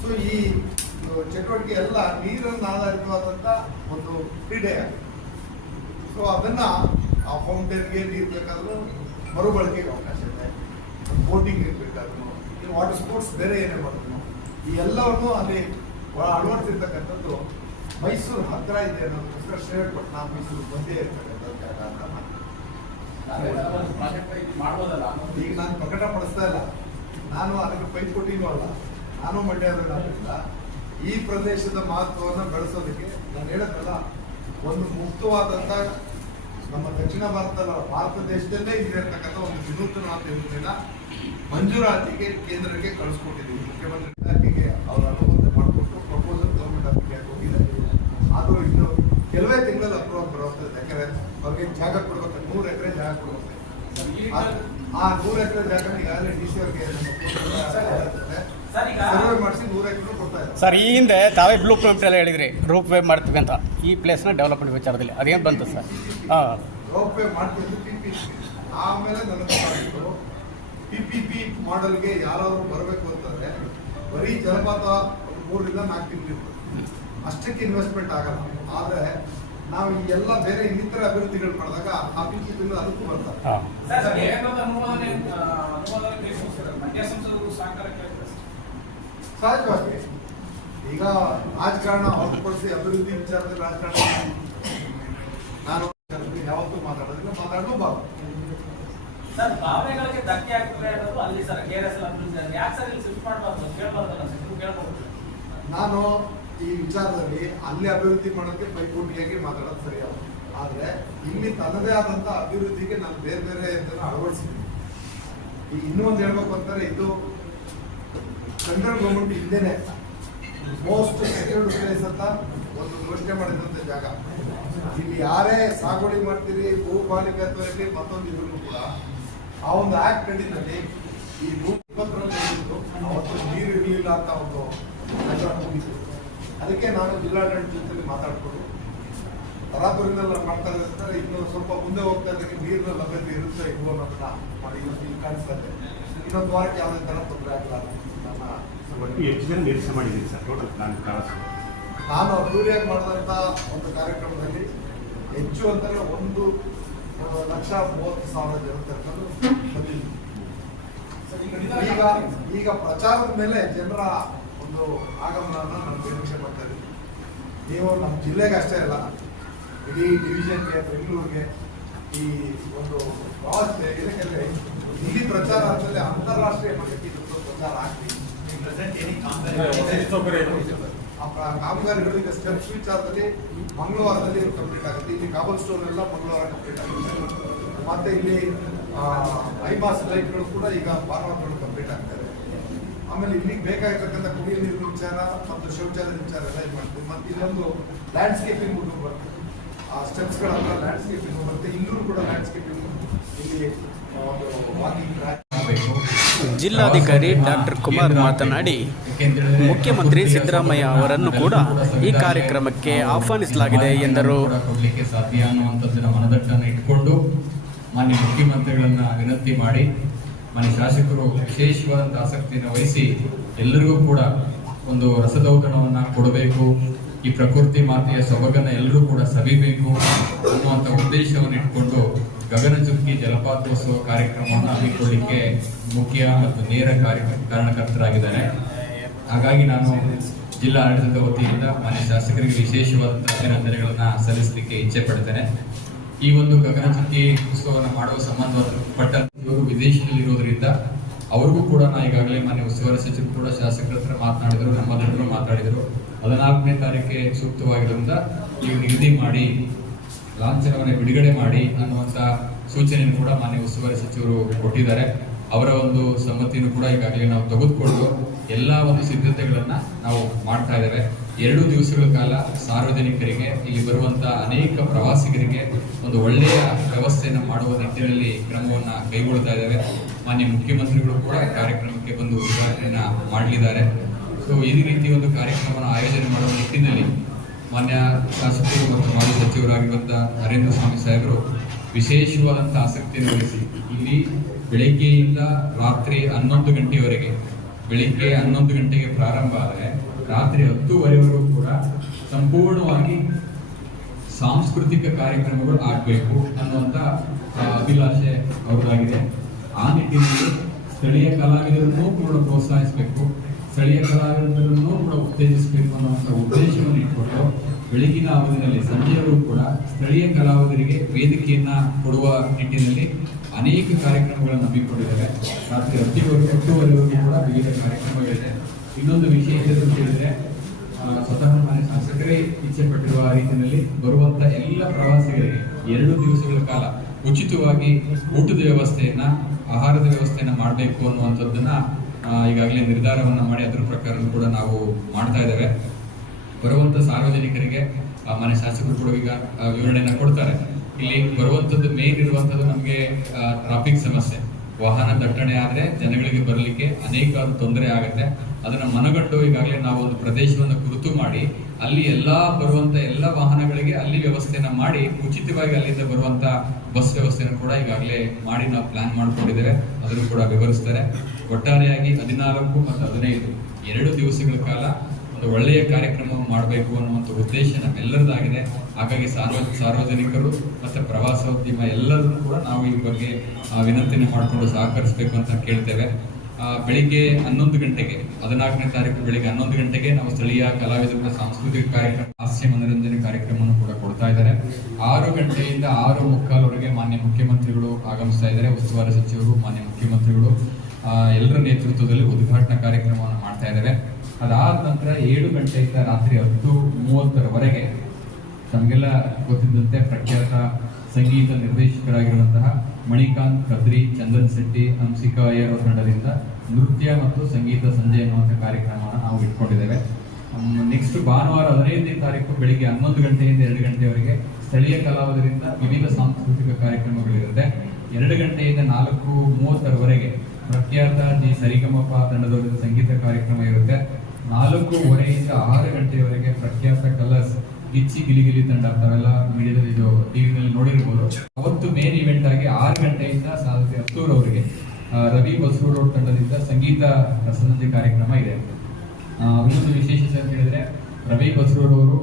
ಸೊ ಈ ಚಟುವಟಿಕೆ ಎಲ್ಲ ನೀರನ್ನು ಆಧಾರಿತವಾದಂಥ ಒಂದು ಕ್ರೀಡೆ ಆಗಿದೆ. ಸೊ ಅದನ್ನ ಆ ಫೌಂಟೇನ್ಗೆ ನೀರು ಬೇಕಾದ್ರೂ ಮರುಬಳಕೆಗೆ ಅವಕಾಶ ಇದೆ, ಬೋಟಿಂಗ್ ಬೇಕಾದ್ರೂ, ಈ ವಾಟರ್ ಸ್ಪೋರ್ಟ್ಸ್ ಬೇರೆ ಏನೇ ಮಾಡಿದ್ರು ಈ ಎಲ್ಲವನ್ನು ಅಲ್ಲಿ ಅಳವಡಿಸಿರ್ತಕ್ಕಂಥದ್ದು ಮೈಸೂರು ಹತ್ರ ಇದೆ ಅನ್ನೋದಕ್ಕೋಸ್ಕರ ಶ್ರೀರಂಗಪಟ್ಟಣ ಮೈಸೂರು ಮಧ್ಯೆ ಇರ್ತಕ್ಕಂಥ ಜಾಗ ಅಂತ ಮಾಡ್ಬೋದಲ್ಲ. ಈಗ ನಾನು ಪ್ರಕಟಪಡಿಸ್ತಾ ಇಲ್ಲ, ನಾನು ಅದಕ್ಕೆ ಪೈಪೋಟಿನೂ ಅಲ್ಲ, ನಾನು ಮಂಡ್ಯದಲ್ಲ. ಈ ಪ್ರದೇಶದ ಮಹತ್ವವನ್ನು ಬೆಳೆಸೋದಕ್ಕೆ ನಾನು ಹೇಳೋದಲ್ಲ, ಒಂದು ಮುಕ್ತವಾದಂಥ ನಮ್ಮ ದಕ್ಷಿಣ ಭಾರತ ದೇಶದಲ್ಲೇ ಇಲ್ಲಿರ್ತಕ್ಕಂಥ ಒಂದು ವಿನೂತನವಾದ ಯೋಜನೆನ ಮಂಜೂರಾತಿಗೆ ಕೇಂದ್ರಕ್ಕೆ ಕಳಿಸ್ಕೊಟ್ಟಿದ್ದೀವಿ. ಮುಖ್ಯಮಂತ್ರಿ ಇಲಾಖೆಗೆ ಅವರು ಅನುಮೋದನೆ ಮಾಡಿಕೊಟ್ಟು ಪ್ರಪೋಸಲ್ ಗೌರ್ಮೆಂಟ್ ಆಫೀಸ್ಗೆ ಹೋಗಿದೆ. ಅದು ಇನ್ನು ಕೆಲವೇ ತಿಂಗಳಲ್ಲಿ ಅಪ್ರೂವಲ್ ಬರುತ್ತೆ. ಯಾಕಂದ್ರೆ ಅವ್ರಿಗೆ ಜಾಗ ಕೊಡ್ಬೇಕು, 100 ಎಕರೆ ಜಾಗ ಕೊಡ್ಬೇಕು. ಆ 100 ಎಕರೆ ಜಾಗ ಈಗಾಗಲೇ ಡಿ ಸಿ ಅವರಿಗೆ ಸರ್ವೆ ಮಾಡಿಸಿ 100 ಎಕರೆ ಕೊಡ್ತಾ ಇದ್ದಾರೆ. ಸರ್, ಈ ಹಿಂದೆ ತಾವೇ ಬ್ಲೂ ಪ್ರಿಂಟ್ ಎಲ್ಲ ಹೇಳಿದ್ರಿ ರೂಪ್ ವೇ ಮಾಡ್ತೀವಿ ಅಂತ. ಈ ಪ್ಲೇಸ್ನ ಡೆವಲಪ್ಮೆಂಟ್ ವಿಚಾರದಲ್ಲಿ ಅದೇನು ಬಂತು ಸರ್? ಹಾಂ, ರೋಪ್ ವೇ ಮಾಡ್ತಿದ್ದು PPP. ಆಮೇಲೆ ನನಗೆ PPP ಮಾಡೆಲ್ಗೆ ಯಾರಾದರೂ ಬರಬೇಕು ಅಂತಂದ್ರೆ ಬರೀ ಜಲಪಾತ 3 ರಿಂದ 4 ತಿಂಗಳು ಅಷ್ಟಕ್ಕೆ ಇನ್ವೆಸ್ಟ್ಮೆಂಟ್ ಆಗಲ್ಲ. ಆದರೆ ನಾವು ಈ ಎಲ್ಲ ಬೇರೆ ಇನ್ನಿತರ ಅಭಿವೃದ್ಧಿಗಳು ಮಾಡಿದಾಗ ಆ PPP ಅದಕ್ಕೂ ಬರ್ತಾರೆ. ಸಹಜವಾಗಿ ಈಗ ರಾಜಕಾರಣ ಹೊರತುಪಡಿಸಿ ಅಭಿವೃದ್ಧಿ ವಿಚಾರದಲ್ಲಿ ರಾಜಕಾರಣ ನಾನು ಯಾವತ್ತೂ ಮಾತಾಡೋದಿಲ್ಲ. ಸರ್, ಭಾವನೆಗಳಿಗೆ ಧಕ್ಕೆ ಆಗ್ತದೆ ಅನ್ನೋದು ಅಲ್ಲಿ ಸರ್ KRS ಯಾಕೆ ಸರ್ ಇಲ್ಲಿ ಶಿಫ್ಟ್ ಮಾಡಬಾರ್ದು ಕೇಳಬಾರ್ದಲ್ಲ ಸರ್, ಕೇಳಬಹುದು. ನಾನು ಈ ವಿಚಾರದಲ್ಲಿ ಅಲ್ಲಿ ಅಭಿವೃದ್ಧಿ ಮಾಡೋದಕ್ಕೆ ಪೈಪೋಟಿಯಾಗಿ ಮಾತಾಡೋದು ಸರಿಯಾದ. ಆದರೆ ಇಲ್ಲಿ ತನ್ನದೇ ಆದಂಥ ಅಭಿವೃದ್ಧಿಗೆ ನಾನು ಬೇರೆ ಬೇರೆ ಇದನ್ನು ಅಳವಡಿಸಿದ್ದೀನಿ. ಈಗ ಇನ್ನೂ ಒಂದು ಹೇಳ್ಬೇಕು ಅಂತಾರೆ, ಇದು ಸೆಂಟ್ರಲ್ ಗೌರ್ಮೆಂಟ್ ಹಿಂದೆನೆ ಮೋಸ್ಟ್ ಸೆಕ್ಯೂರ್ಡ್ ಪ್ಲೇಸ್ ಅಂತ ಒಂದು ಘೋಷಣೆ ಮಾಡಿದಂಥ ಜಾಗ. ಇಲ್ಲಿ ಯಾರೇ ಸಾಗುವಳಿ ಮಾಡ್ತೀರಿ, ಭೂಪಾಲಿಕತ್ವ ಇರಲಿ ಮತ್ತೊಂದು ಇದ್ರೂ ಕೂಡ ಆ ಒಂದು ಆಕ್ಟ್ ಅಡಿನಲ್ಲಿ ಈ ಅವತ್ತು ನೀರು ಇರಲಿಲ್ಲ ಅಂತ ಒಂದು ಮುಗಿತು. ಅದಕ್ಕೆ ನಾನು ಜಿಲ್ಲಾಡಳಿತ ಜೊತೆ ಮಾತಾಡ್ಕೊಂಡು ತರಾತುರಿನೆಲ್ಲ ಮಾಡ್ತಾ ಇದ್ದಾರೆ. ಇನ್ನು ಸ್ವಲ್ಪ ಮುಂದೆ ಹೋಗ್ತಾ ಇದ್ದಕ್ಕೆ ನೀರಿನ ಲಭ್ಯತೆ ಇರುತ್ತೆ ಇಲ್ವೋ ಅನ್ನೋದನ್ನ ಮಾಡಿ ಇಲ್ಲಿ ಕಾಣಿಸ್ತದೆ. ಇನ್ನೊಂದು ವಾರಕ್ಕೆ ಯಾವುದೇ ಥರ ತೊಂದರೆ ಆಗಲ್ಲ. ಎಷ್ಟು ಜನ ನಿರೀಕ್ಷೆ ಮಾಡಿದ್ದೀನಿ ಸರ್ ಟೋಟಲ್ ನಾನು ಅದ್ದೂರಿಯಾಗಿ ಮಾಡಿದಂಥ ಒಂದು ಕಾರ್ಯಕ್ರಮದಲ್ಲಿ ಹೆಚ್ಚು ಅಂತಾರೆ 1,30,30,000 ಜನ ತರ್ಕೊಂಡು ಬಂದಿದ್ದೀನಿ. ಈಗ ಪ್ರಚಾರದ ಮೇಲೆ ಜನರ ಒಂದು ಆಗಮನವನ್ನು ನಾನು ನಿರೀಕ್ಷೆ ಮಾಡ್ತಾ ಇದ್ದೀನಿ. ನೀವು ನಮ್ಮ ಜಿಲ್ಲೆಗೆ ಅಷ್ಟೇ ಅಲ್ಲ, ಇಡೀ ಡಿವಿಷನ್ಗೆ, ಬೆಂಗಳೂರಿಗೆ ಈ ಒಂದು ವ್ಯವಸ್ಥೆ ಇದಕ್ಕೆಲ್ಲ ಇಲ್ಲಿ ಪ್ರಚಾರ ಆದಮೇಲೆ ಅಂತಾರಾಷ್ಟ್ರೀಯ ಮಟ್ಟಕ್ಕೆ ಇದೊಂದು ಪ್ರಚಾರ ಆಗ್ತೀವಿ. ಕಾಮಗಾರಿಗಳು ಈಗ ಸ್ಟೆಪ್ಸ್ ವಿಚಾರದಲ್ಲಿ ಮಂಗಳವಾರದಲ್ಲಿ ಕಂಪ್ಲೀಟ್ ಆಗುತ್ತೆ. ಇಲ್ಲಿ ಕಾಬಲ್ ಸ್ಟೋನ್ ಎಲ್ಲ ಮಂಗಳವಾರ ಕಂಪ್ಲೀಟ್ ಆಗುತ್ತೆ. ಮತ್ತೆ ಇಲ್ಲಿ ಐಬಾಸ್ ಲೈಟ್ಗಳು ಕೂಡ ಈಗ ಭಾನುವಾರಗಳು ಕಂಪ್ಲೀಟ್ ಆಗ್ತದೆ. ಆಮೇಲೆ ಇಲ್ಲಿಗೆ ಬೇಕಾಗಿರ್ತಕ್ಕಂಥ ಕುಡಿಯುವ ನೀರಿನ ವಿಚಾರ ಮತ್ತು ಶೌಚಾಲಯದ ವಿಚಾರ ಎಲ್ಲ ಇದು ಮಾಡ್ತೀವಿ. ಮತ್ತೆ ಇಲ್ಲೊಂದು ಲ್ಯಾಂಡ್ಸ್ಕೇಪಿಂಗ್ ಬರುತ್ತೆ, ಆ ಸ್ಟೆಪ್ಸ್ಗಳ ಹತ್ರ ಲ್ಯಾಂಡ್ಸ್ಕೇಪಿಂಗ್ ಬರುತ್ತೆ. ಇಲ್ಲೂ ಕೂಡ ಲ್ಯಾಂಡ್ಸ್ಕೇಪಿಂಗ್ ಇಲ್ಲಿ ಒಂದು ವಾಕಿಂಗ್ ಟ್ರ್ಯಾಕ್ ಮಾಡಬೇಕು. ಜಿಲ್ಲಾಧಿಕಾರಿ ಡಾಕ್ಟರ್ ಕುಮಾರ್ ಮಾತನಾಡಿ, ಮುಖ್ಯಮಂತ್ರಿ ಸಿದ್ದರಾಮಯ್ಯ ಅವರನ್ನು ಕೂಡ ಈ ಕಾರ್ಯಕ್ರಮಕ್ಕೆ ಆಹ್ವಾನಿಸಲಾಗಿದೆ ಎಂದರು. ಕೊಡಲಿಕ್ಕೆ ಸಾಧ್ಯ ಅನ್ನುವಂಥದ್ದನ್ನ ಮನದಟ್ಟನ್ನು ಇಟ್ಕೊಂಡು ಮಾನ್ಯ ಮುಖ್ಯಮಂತ್ರಿಗಳನ್ನ ವಿನಂತಿ ಮಾಡಿ, ಮಾನ್ಯ ಶಾಸಕರು ವಿಶೇಷವಾದಂಥ ಆಸಕ್ತಿಯನ್ನು ವಹಿಸಿ ಎಲ್ಲರಿಗೂ ಕೂಡ ಒಂದು ರಸದೌತಣವನ್ನ ಕೊಡಬೇಕು, ಈ ಪ್ರಕೃತಿ ಮಾತೆಯ ಸೊಬಗನ್ನ ಎಲ್ಲರೂ ಕೂಡ ಸವಿಬೇಕು ಅನ್ನುವಂಥ ಉದ್ದೇಶವನ್ನು ಇಟ್ಕೊಂಡು ಗಗನಚುಕ್ಕಿ ಜಲಪಾತೋತ್ಸವ ಕಾರ್ಯಕ್ರಮವನ್ನು ಹಮ್ಮಿಕೊಳ್ಳಲಿಕ್ಕೆ ಮುಖ್ಯ ಮತ್ತು ನೇರ ಕಾರಣಕರ್ತರಾಗಿದ್ದಾರೆ. ಹಾಗಾಗಿ ನಾನು ಜಿಲ್ಲಾ ಆಡಳಿತದ ವತಿಯಿಂದ ಮಾನ್ಯ ಶಾಸಕರಿಗೆ ವಿಶೇಷವಾದಂತಹ ಅಭಿನಂದನೆಗಳನ್ನ ಸಲ್ಲಿಸಲಿಕ್ಕೆ ಇಚ್ಛೆ ಪಡ್ತೇನೆ. ಈ ಒಂದು ಗಗನಚುಕ್ಕಿ ಉತ್ಸವವನ್ನು ಮಾಡುವ ಸಂಬಂಧಪಟ್ಟ ಇವರು ವಿದೇಶದಲ್ಲಿ ಇರೋದ್ರಿಂದ ಅವ್ರಿಗೂ ಕೂಡ ನಾ ಈಗಾಗಲೇ ಮಾನ್ಯ ಉಸ್ತುವಾರಿ ಸಚಿವರು ಕೂಡ ಶಾಸಕರ ಹತ್ರ ಮಾತನಾಡಿದರು, ನಮ್ಮ ಜನರು ಮಾತಾಡಿದರು. 14ನೇ ತಾರೀಕಿಗೆ ಸೂಕ್ತವಾಗಿರೋದ್ರಿಂದ ನೀವು ನಿಗದಿ ಮಾಡಿ ಲಾಂಛನವನ್ನು ಬಿಡುಗಡೆ ಮಾಡಿ ಅನ್ನುವಂಥ ಸೂಚನೆಯನ್ನು ಕೂಡ ಮಾನ್ಯ ಉಸ್ತುವಾರಿ ಸಚಿವರು ಕೊಟ್ಟಿದ್ದಾರೆ. ಅವರ ಒಂದು ಸಮ್ಮತಿಯನ್ನು ಕೂಡ ಈಗಾಗಲೇ ನಾವು ತೆಗೆದುಕೊಂಡು ಎಲ್ಲ ಒಂದು ಸಿದ್ಧತೆಗಳನ್ನ ನಾವು ಮಾಡ್ತಾ ಇದ್ದೇವೆ. 2 ದಿವಸಗಳ ಕಾಲ ಸಾರ್ವಜನಿಕರಿಗೆ, ಇಲ್ಲಿ ಬರುವಂತ ಅನೇಕ ಪ್ರವಾಸಿಗರಿಗೆ ಒಂದು ಒಳ್ಳೆಯ ವ್ಯವಸ್ಥೆಯನ್ನು ಮಾಡುವ ನಿಟ್ಟಿನಲ್ಲಿ ಕ್ರಮವನ್ನ ಕೈಗೊಳ್ತಾ ಇದ್ದೇವೆ. ಮಾನ್ಯ ಮುಖ್ಯಮಂತ್ರಿಗಳು ಕೂಡ ಕಾರ್ಯಕ್ರಮಕ್ಕೆ ಬಂದು ಉದ್ಘಾಟನೆಯನ್ನ ಮಾಡಲಿದ್ದಾರೆ. ಸೊ ಈ ರೀತಿ ಒಂದು ಕಾರ್ಯಕ್ರಮವನ್ನು ಆಯೋಜನೆ ಮಾಡುವ ನಿಟ್ಟಿನಲ್ಲಿ ಮಾನ್ಯ ಶಾಸಕರು ಮತ್ತು ಮಾಜಿ ಸಚಿವರಾಗಿರುವಂತಹ ನರೇಂದ್ರ ಸ್ವಾಮಿ ಸಾಹೇಬರು ವಿಶೇಷವಾದಂಥ ಆಸಕ್ತಿಯನ್ನು ವಹಿಸಿ ಇಲ್ಲಿ ಬೆಳಗ್ಗೆಯಿಂದ ರಾತ್ರಿ 11 ಗಂಟೆಯವರೆಗೆ, ಬೆಳಿಗ್ಗೆ 11 ಗಂಟೆಗೆ ಪ್ರಾರಂಭ ಆದರೆ ರಾತ್ರಿ 10:00ವರೆಗೂ ಕೂಡ ಸಂಪೂರ್ಣವಾಗಿ ಸಾಂಸ್ಕೃತಿಕ ಕಾರ್ಯಕ್ರಮಗಳು ಆಗಬೇಕು ಅನ್ನುವಂಥ ಅಭಿಲಾಷೆ ಅವರದಾಗಿದೆ. ಆ ನಿಟ್ಟಿನಲ್ಲಿ ಸ್ಥಳೀಯ ಕಲಾವಿದರನ್ನೂ ಕೂಡ ಪ್ರೋತ್ಸಾಹಿಸಬೇಕು, ಸ್ಥಳೀಯ ಕಲಾವಿದರನ್ನೂ ಕೂಡ ಉತ್ತೇಜಿಸಬೇಕು ಅನ್ನುವಂಥ ಉದ್ದೇಶವನ್ನು ಇಟ್ಕೊಂಡು ಬೆಳಗಿನ ಅವಧಿಯಲ್ಲಿ ಸಂಜೆಯವರೆಗೂ ಕೂಡ ಸ್ಥಳೀಯ ಕಲಾವಿದರಿಗೆ ವೇದಿಕೆಯನ್ನ ಕೊಡುವ ನಿಟ್ಟಿನಲ್ಲಿ ಅನೇಕ ಕಾರ್ಯಕ್ರಮಗಳನ್ನು ಹಮ್ಮಿಕೊಂಡಿದ್ದಾರೆ. ರಾತ್ರಿ 10:00ವರೆಗೂ ಕೂಡ ವಿವಿಧ ಕಾರ್ಯಕ್ರಮಗಳಿದೆ. ಇನ್ನೊಂದು ವಿಶೇಷತೆ ಅಂತ ಹೇಳಿದ್ರೆ ಸ್ವತಃ ಮಾನ್ಯ ಶಾಸಕರೇ ಇಚ್ಛೆ ಪಟ್ಟಿರುವ ರೀತಿಯಲ್ಲಿ ಬರುವಂತ ಎಲ್ಲ ಪ್ರವಾಸಿಗರಿಗೆ 2 ದಿವಸಗಳ ಕಾಲ ಉಚಿತವಾಗಿ ಊಟದ ವ್ಯವಸ್ಥೆಯನ್ನ, ಆಹಾರದ ವ್ಯವಸ್ಥೆಯನ್ನ ಮಾಡಬೇಕು ಅನ್ನುವಂಥದ್ದನ್ನ ಈಗಾಗಲೇ ನಿರ್ಧಾರವನ್ನ ಮಾಡಿ ಅದರ ಪ್ರಕಾರ ಕೂಡ ನಾವು ಮಾಡ್ತಾ ಇದ್ದೇವೆ. ಬರುವಂತ ಸಾರ್ವಜನಿಕರಿಗೆ ಮಾನ್ಯ ಶಾಸಕರು ಕೂಡ ಈಗ ವಿವರಣೆಯನ್ನ ಕೊಡ್ತಾರೆ. ಇಲ್ಲಿ ಬರುವಂತದ್ದು ಮೇನ್ ಇರುವಂತದ್ದು ನಮಗೆ ಟ್ರಾಫಿಕ್ ಸಮಸ್ಯೆ, ವಾಹನ ದಟ್ಟಣೆ ಆದ್ರೆ ಜನಗಳಿಗೆ ಬರಲಿಕ್ಕೆ ಅನೇಕ ತೊಂದರೆ ಆಗುತ್ತೆ. ಅದನ್ನ ಮನಗಂಡು ಈಗಾಗಲೇ ನಾವು ಒಂದು ಪ್ರದೇಶವನ್ನು ಗುರುತು ಮಾಡಿ ಅಲ್ಲಿ ಬರುವಂತ ಎಲ್ಲ ವಾಹನಗಳಿಗೆ ಅಲ್ಲಿ ವ್ಯವಸ್ಥೆಯನ್ನ ಮಾಡಿ ಉಚಿತವಾಗಿ ಅಲ್ಲಿಂದ ಬರುವಂತ ಬಸ್ ವ್ಯವಸ್ಥೆಯನ್ನು ಕೂಡ ಈಗಾಗಲೇ ಮಾಡಿ ನಾವು ಪ್ಲಾನ್ ಮಾಡ್ಕೊಂಡಿದ್ದೇವೆ. ಅದನ್ನು ಕೂಡ ವಿವರಿಸ್ತಾರೆ. ಒಟ್ಟಾರೆಯಾಗಿ 14 ಮತ್ತು 15 2 ದಿವಸಗಳ ಕಾಲ ಒಂದು ಒಳ್ಳೆಯ ಕಾರ್ಯಕ್ರಮ ಮಾಡಬೇಕು ಅನ್ನುವಂಥ ಉದ್ದೇಶ ನಮ್ಮೆಲ್ಲರದಾಗಿದೆ. ಹಾಗಾಗಿ ಸಾರ್ವಜನಿಕರು ಮತ್ತೆ ಪ್ರವಾಸೋದ್ಯಮ ಎಲ್ಲರೂ ಕೂಡ ನಾವು ಈ ಬಗ್ಗೆ ವಿನಂತಿಯನ್ನು ಮಾಡಿಕೊಂಡು ಸಹಕರಿಸಬೇಕು ಅಂತ ಕೇಳ್ತೇವೆ. ಬೆಳಿಗ್ಗೆ 11 ಗಂಟೆಗೆ 14ನೇ ತಾರೀಕು ಬೆಳಿಗ್ಗೆ 11 ಗಂಟೆಗೆ ನಾವು ಸ್ಥಳೀಯ ಕಲಾವಿದರ ಸಾಂಸ್ಕೃತಿಕ ಕಾರ್ಯಕ್ರಮ, ಹಾಸ್ಯ ಮನರಂಜನೆ ಕಾರ್ಯಕ್ರಮವನ್ನು ಕೂಡ ಕೊಡ್ತಾ ಇದ್ದಾರೆ. 6 ಗಂಟೆಯಿಂದ 6:45ವರೆಗೆ ಮಾನ್ಯ ಮುಖ್ಯಮಂತ್ರಿಗಳು ಆಗಮಿಸ್ತಾ ಇದ್ದಾರೆ. ಉಸ್ತುವಾರಿ ಸಚಿವರು, ಮಾನ್ಯ ಮುಖ್ಯಮಂತ್ರಿಗಳು ಎಲ್ಲರ ನೇತೃತ್ವದಲ್ಲಿ ಉದ್ಘಾಟನಾ ಕಾರ್ಯಕ್ರಮವನ್ನು ಮಾಡ್ತಾ ಇದ್ದಾರೆ. ಅದಾದ ನಂತರ 7 ಗಂಟೆಯಿಂದ ರಾತ್ರಿ 10:30ರವರೆಗೆ ತಮಗೆಲ್ಲ ಗೊತ್ತಿದ್ದಂತೆ ಪ್ರಖ್ಯಾತ ಸಂಗೀತ ನಿರ್ದೇಶಕರಾಗಿರುವಂತಹ ಮಣಿಕಾಂತ್ ಕದ್ರಿ, ಚಂದನ್ ಶೆಟ್ಟಿ, ಹಂಸಿಕಾ ಅಯ್ಯರ್ ತಂಡದಿಂದ ನೃತ್ಯ ಮತ್ತು ಸಂಗೀತ ಸಂಜೆ ಎನ್ನುವಂಥ ಕಾರ್ಯಕ್ರಮವನ್ನು ನಾವು ಇಟ್ಕೊಂಡಿದ್ದೇವೆ. ನೆಕ್ಸ್ಟ್ ಭಾನುವಾರ 15ನೇ ತಾರೀಕು ಬೆಳಿಗ್ಗೆ 11 ಗಂಟೆಯಿಂದ 2 ಗಂಟೆವರೆಗೆ ಸ್ಥಳೀಯ ಕಲಾವಿದರಿಂದ ವಿವಿಧ ಸಾಂಸ್ಕೃತಿಕ ಕಾರ್ಯಕ್ರಮಗಳಿರುತ್ತೆ. 2 ಗಂಟೆಯಿಂದ 4:30ರವರೆಗೆ ಪ್ರಖ್ಯಾತ ಜಿ ಸರಿಗಮಪ ತಂಡದವರಿಂದ ಸಂಗೀತ ಕಾರ್ಯಕ್ರಮ ಇರುತ್ತೆ. 4:15ರಿಂದ 6 ಗಂಟೆಯವರೆಗೆ ಪ್ರಖ್ಯಾತ ಕಲರ್ಸ್ ಗಿಚ್ಚಿ ಗಿಲಿಗಿಲಿ ತಂಡ, ತಾವೆಲ್ಲ ಮೀಡಿಯಾದಲ್ಲಿ ಟಿವಿನಲ್ಲಿ ನೋಡಿರ್ಬೋದು. ಅವತ್ತು ಮೇನ್ ಇವೆಂಟ್ ಆಗಿ 6 ಗಂಟೆಯಿಂದ 10:00ರವರೆಗೆ ರವಿ ಬಸರೂರು ತಂಡದಿಂದ ಸಂಗೀತ ಸಂಜೆ ಕಾರ್ಯಕ್ರಮ ಇದೆ. ಇನ್ನೊಂದು ವಿಶೇಷತೆ ಅಂತ ಹೇಳಿದ್ರೆ, ರವಿ ಬಸರೂರು ಅವರು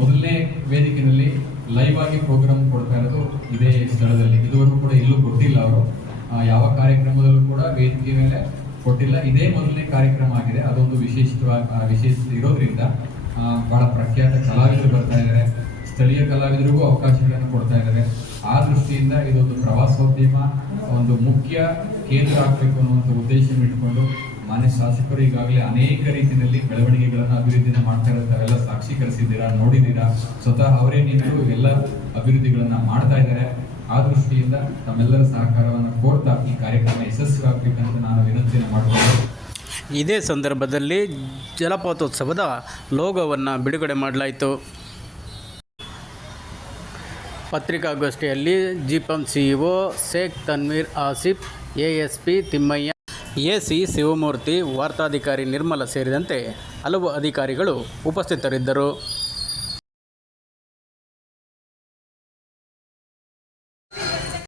ಮೊದಲನೇ ವೇದಿಕೆಯಲ್ಲಿ ಲೈವ್ ಆಗಿ ಪ್ರೋಗ್ರಾಮ್ ಕೊಡ್ತಾ ಇರೋದು ಇದೇ ಸ್ಥಳದಲ್ಲಿ. ಇದುವರೆಗೂ ಕೂಡ ಎಲ್ಲೂ ಕೊಟ್ಟಿಲ್ಲ ಅವರು, ಯಾವ ಕಾರ್ಯಕ್ರಮದಲ್ಲೂ ಕೂಡ ವೇದಿಕೆ ಮೇಲೆ ಕೊಟ್ಟಿಲ್ಲ. ಇದೇ ಮೊದಲನೇ ಕಾರ್ಯಕ್ರಮ ಆಗಿದೆ. ಅದೊಂದು ವಿಶೇಷತೆ ಇರೋದ್ರಿಂದ ಬಹಳ ಪ್ರಖ್ಯಾತ ಕಲಾವಿದರು ಬರ್ತಾ ಇದ್ದಾರೆ. ಸ್ಥಳೀಯ ಕಲಾವಿದರಿಗೂ ಅವಕಾಶಗಳನ್ನು ಕೊಡ್ತಾ ಇದ್ದಾರೆ. ಆ ದೃಷ್ಟಿಯಿಂದ ಇದೊಂದು ಪ್ರವಾಸೋದ್ಯಮ ಒಂದು ಮುಖ್ಯ ಕೇಂದ್ರ ಆಗಬೇಕು ಅನ್ನುವಂಥ ಉದ್ದೇಶವನ್ನು ಇಟ್ಕೊಂಡು ಮಾನ್ಯ ಶಾಸಕರು ಈಗಾಗಲೇ ಅನೇಕ ರೀತಿಯಲ್ಲಿ ಬೆಳವಣಿಗೆಗಳನ್ನು ಅಭಿವೃದ್ಧಿನ ಮಾಡ್ತಾ ಇರ್ತಾವೆಲ್ಲ ಸಾಕ್ಷೀಕರಿಸಿದ್ದೀರಾ, ನೋಡಿದ್ದೀರಾ. ಸ್ವತಃ ಅವರೇ ನಿಂತು ಇವೆಲ್ಲ ಅಭಿವೃದ್ಧಿಗಳನ್ನ ಮಾಡ್ತಾ ಇದ್ದಾರೆ. ಆ ದೃಷ್ಟಿಯಿಂದ ತಮ್ಮೆಲ್ಲರ ಸಹಕಾರವನ್ನು ಕೋರ್ತಾ ಈ ಕಾರ್ಯಕ್ರಮ ಯಶಸ್ವಿಯಾಗಬೇಕಂತ ನಾನು ವಿನಂತಿಯನ್ನು ಮಾಡಿಕೊಂಡು ಇದೇ ಸಂದರ್ಭದಲ್ಲಿ ಜಲಪಾತೋತ್ಸವದ ಲೋಗೋವನ್ನು ಬಿಡುಗಡೆ ಮಾಡಲಾಯಿತು. ಪತ್ರಿಕಾಗೋಷ್ಠಿಯಲ್ಲಿ ಜಿಪಂ CEO Sheikh Tanveer Asif, ASP Timmayya, AC Shivamurthy, ವಾರ್ತಾಧಿಕಾರಿ ನಿರ್ಮಲ ಸೇರಿದಂತೆ ಹಲವು ಅಧಿಕಾರಿಗಳು ಉಪಸ್ಥಿತರಿದ್ದರು.